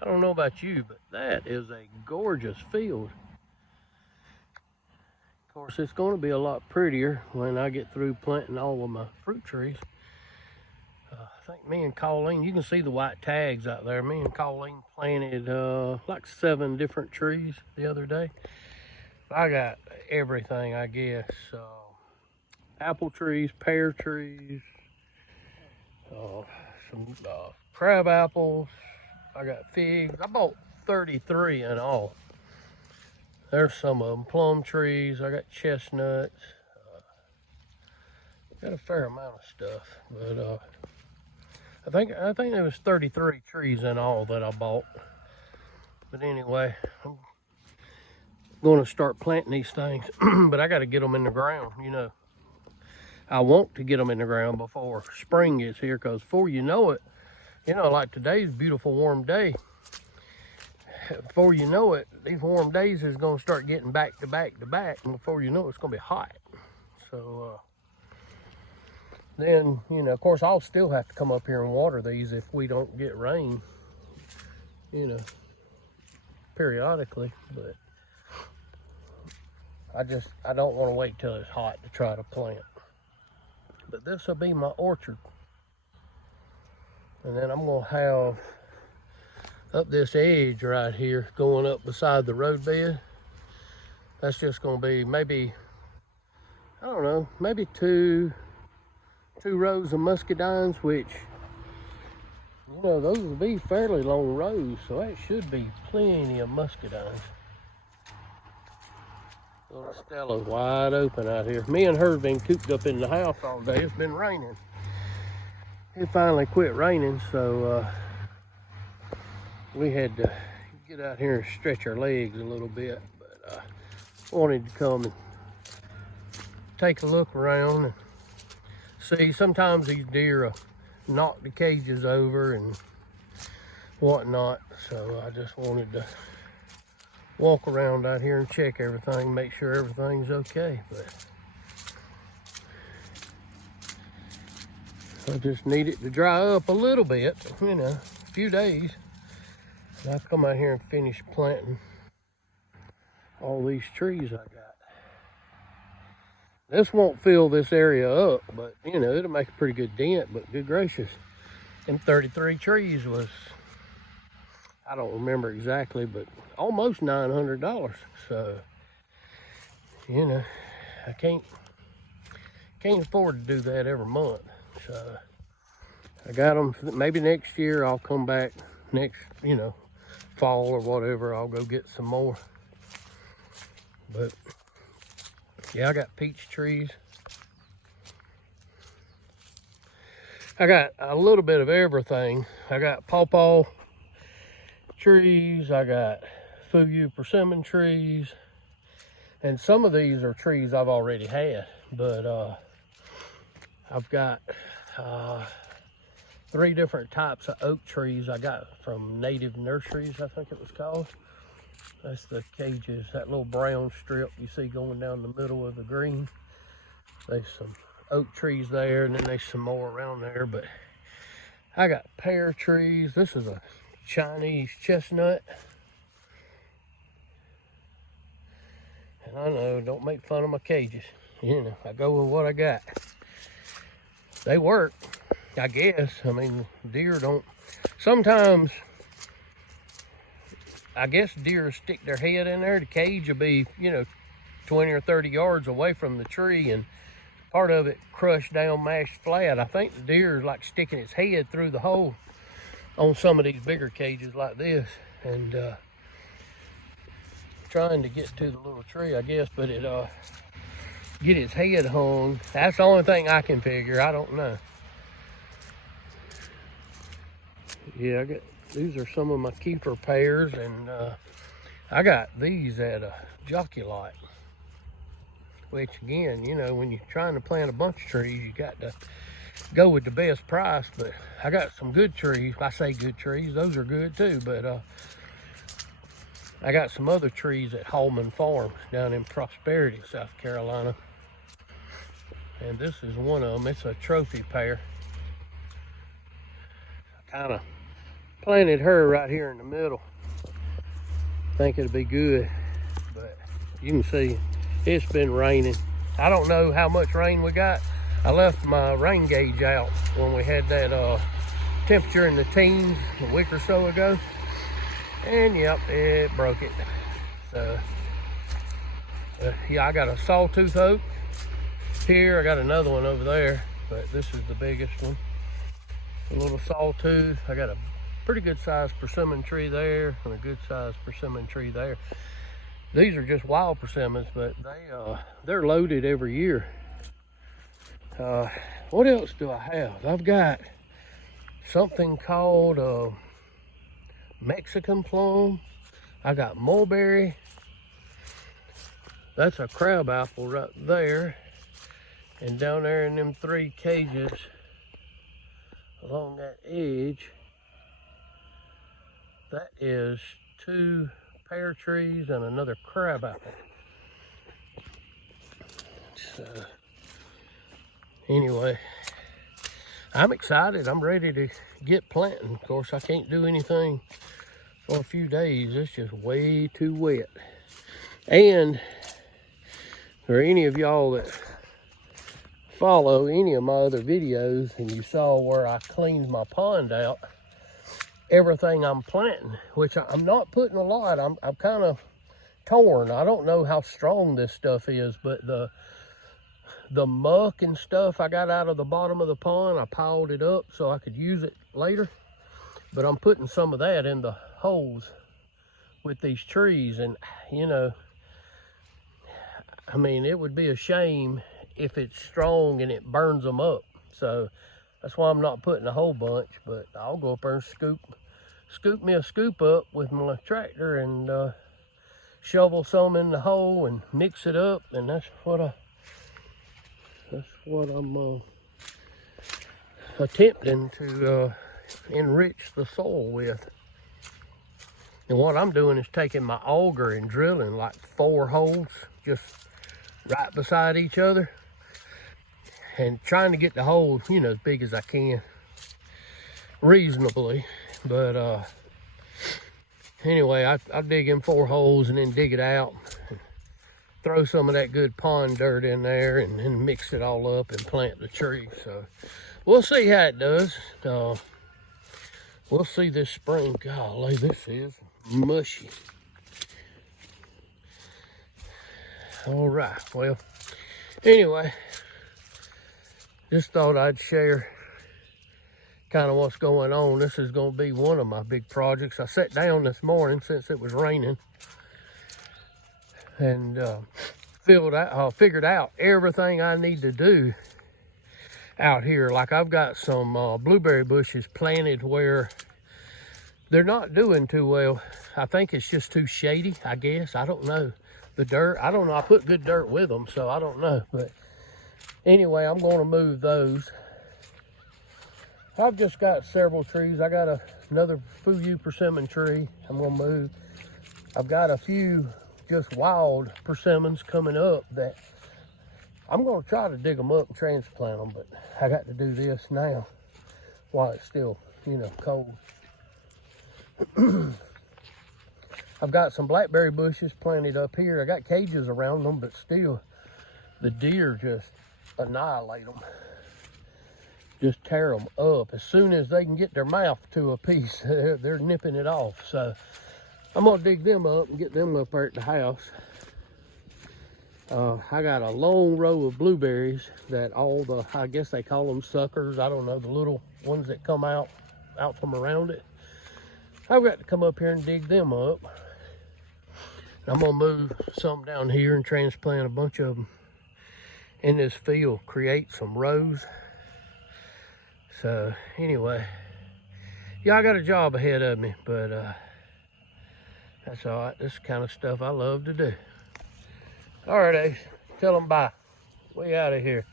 I don't know about you, but that is a gorgeous field. Of course, it's going to be a lot prettier when I get through planting all of my fruit trees. I think me and Colleen, you can see the white tags out there. Me and Colleen planted like 7 different trees the other day. I got everything, I guess. Apple trees, pear trees, some crab apples. I got figs. I bought 33 in all. There's some of them. Plum trees. I got chestnuts. Got a fair amount of stuff, but I think there was 33 trees in all that I bought. But anyway, I'm going to start planting these things, but I got to get them in the ground. You know, I want to get them in the ground before spring gets here, because before you know it, you know, like today's a beautiful warm day. Before you know it, these warm days is going to start getting back to back to back, and before you know it, it's going to be hot. So then, you know, of course, I'll still have to come up here and water these if we don't get rain, you know, periodically. But I don't want to wait till it's hot to try to plant. But this will be my orchard. And then I'm going to have up this edge right here going up beside the road bed. That's just going to be maybe, I don't know, maybe two rows of muscadines, which, you know, those will be fairly long rows, so that should be plenty of muscadines. Little Stella's wide open out here. Me and her have been cooped up in the house all day. It's been raining. It finally quit raining, so we had to get out here and stretch our legs a little bit. But wanted to come and take a look around and see. Sometimes these deer knock the cages over and whatnot, so I just wanted to walk around out here and check everything, make sure everything's okay. But I just need it to dry up a little bit, you know, a few days. And I'll come out here and finish planting all these trees I got. This won't fill this area up, but, you know, it'll make a pretty good dent. But good gracious, them 33 trees was, I don't remember exactly, but almost $900. So, you know, I can't afford to do that every month. So I got them. Maybe next year I'll come back next, you know, fall or whatever. I'll go get some more. But yeah, I got peach trees. I got a little bit of everything. I got pawpaw trees. I got fugu persimmon trees. And some of these are trees I've already had. But I've got 3 different types of oak trees I got from Native Nurseries, I think it was called. That's the cages, that little brown strip you see going down the middle of the green. There's some oak trees there, and then there's some more around there. But I got pear trees. This is a Chinese chestnut. And I know, don't make fun of my cages. You know, I go with what I got. They work, I guess. I mean, deer don't, sometimes, I guess deer stick their head in there. The cage will be, you know, 20 or 30 yards away from the tree, and part of it crushed down, mashed flat. I think the deer is like sticking its head through the hole on some of these bigger cages like this, and trying to get to the little tree, I guess, but it get its head hung. That's the only thing I can figure. I don't know. Yeah, these are some of my Kiefer pears, and I got these at a Jockey Lot. Which again, you know, when you're trying to plant a bunch of trees, you got to go with the best price. But I got some good trees. I say good trees, those are good too. But I got some other trees at Hallman Farms down in Prosperity, South Carolina. And this is one of them. It's a trophy pear. I kind of planted her right here in the middle. Think it'll be good, but you can see it's been raining. I don't know how much rain we got. I left my rain gauge out when we had that temperature in the teens a week or so ago, and yep, it broke it. So yeah, I got a sawtooth oak here. I got another one over there, but this is the biggest one. A little sawtooth. I got a pretty good sized persimmon tree there and a good sized persimmon tree there. These are just wild persimmons, but they're loaded every year. What else do I have? I've got something called Mexican plum. I got mulberry. That's a crab apple right there. And down there in them 3 cages along that edge, that is 2 pear trees and another crab apple. So anyway, I'm excited. I'm ready to get planting. Of course, I can't do anything for a few days. It's just way too wet. And for any of y'all that follow any of my other videos and you saw where I cleaned my pond out, everything I'm planting, which I'm not putting a lot, I'm kind of torn. I don't know how strong this stuff is, but the muck and stuff I got out of the bottom of the pond, I piled it up so I could use it later. But I'm putting some of that in the holes with these trees, and you know, I mean, it would be a shame if it's strong and it burns them up. So that's why I'm not putting a whole bunch, but I'll go up there and scoop me a scoop up with my tractor and shovel some in the hole and mix it up, and that's what I'm attempting to enrich the soil with. And what I'm doing is taking my auger and drilling like 4 holes just right beside each other and trying to get the holes, you know, as big as I can reasonably. But anyway, I dig in 4 holes and then dig it out, throw some of that good pond dirt in there, and then mix it all up and plant the tree. So we'll see how it does. We'll see this spring. Golly, this is mushy. All right, well, anyway, just thought I'd share kind of what's going on. This is going to be one of my big projects. I sat down this morning since it was raining and figured out everything I need to do out here. Like, I've got some blueberry bushes planted where they're not doing too well. I think it's just too shady, I guess. I don't know. The dirt, I don't know. I put good dirt with them, so I don't know. But anyway, I'm going to move those. I've just got several trees. I got another Fuyu persimmon tree I'm going to move. I've got a few just wild persimmons coming up that I'm going to try to dig them up and transplant them, but I got to do this now while it's still, you know, cold. I've got some blackberry bushes planted up here. I got cages around them, but still, the deer just annihilate them. Just tear them up. As soon as they can get their mouth to a piece, they're nipping it off. So I'm gonna dig them up and get them up there at the house. I got a long row of blueberries that all the, I guess they call them suckers. I don't know, the little ones that come out from around it. I've got to come up here and dig them up. I'm gonna move some down here and transplant a bunch of them in this field, create some rows. So anyway, yeah, I got a job ahead of me, but that's all right. This is the kind of stuff I love to do. All right, Ace, tell them bye. We out of here.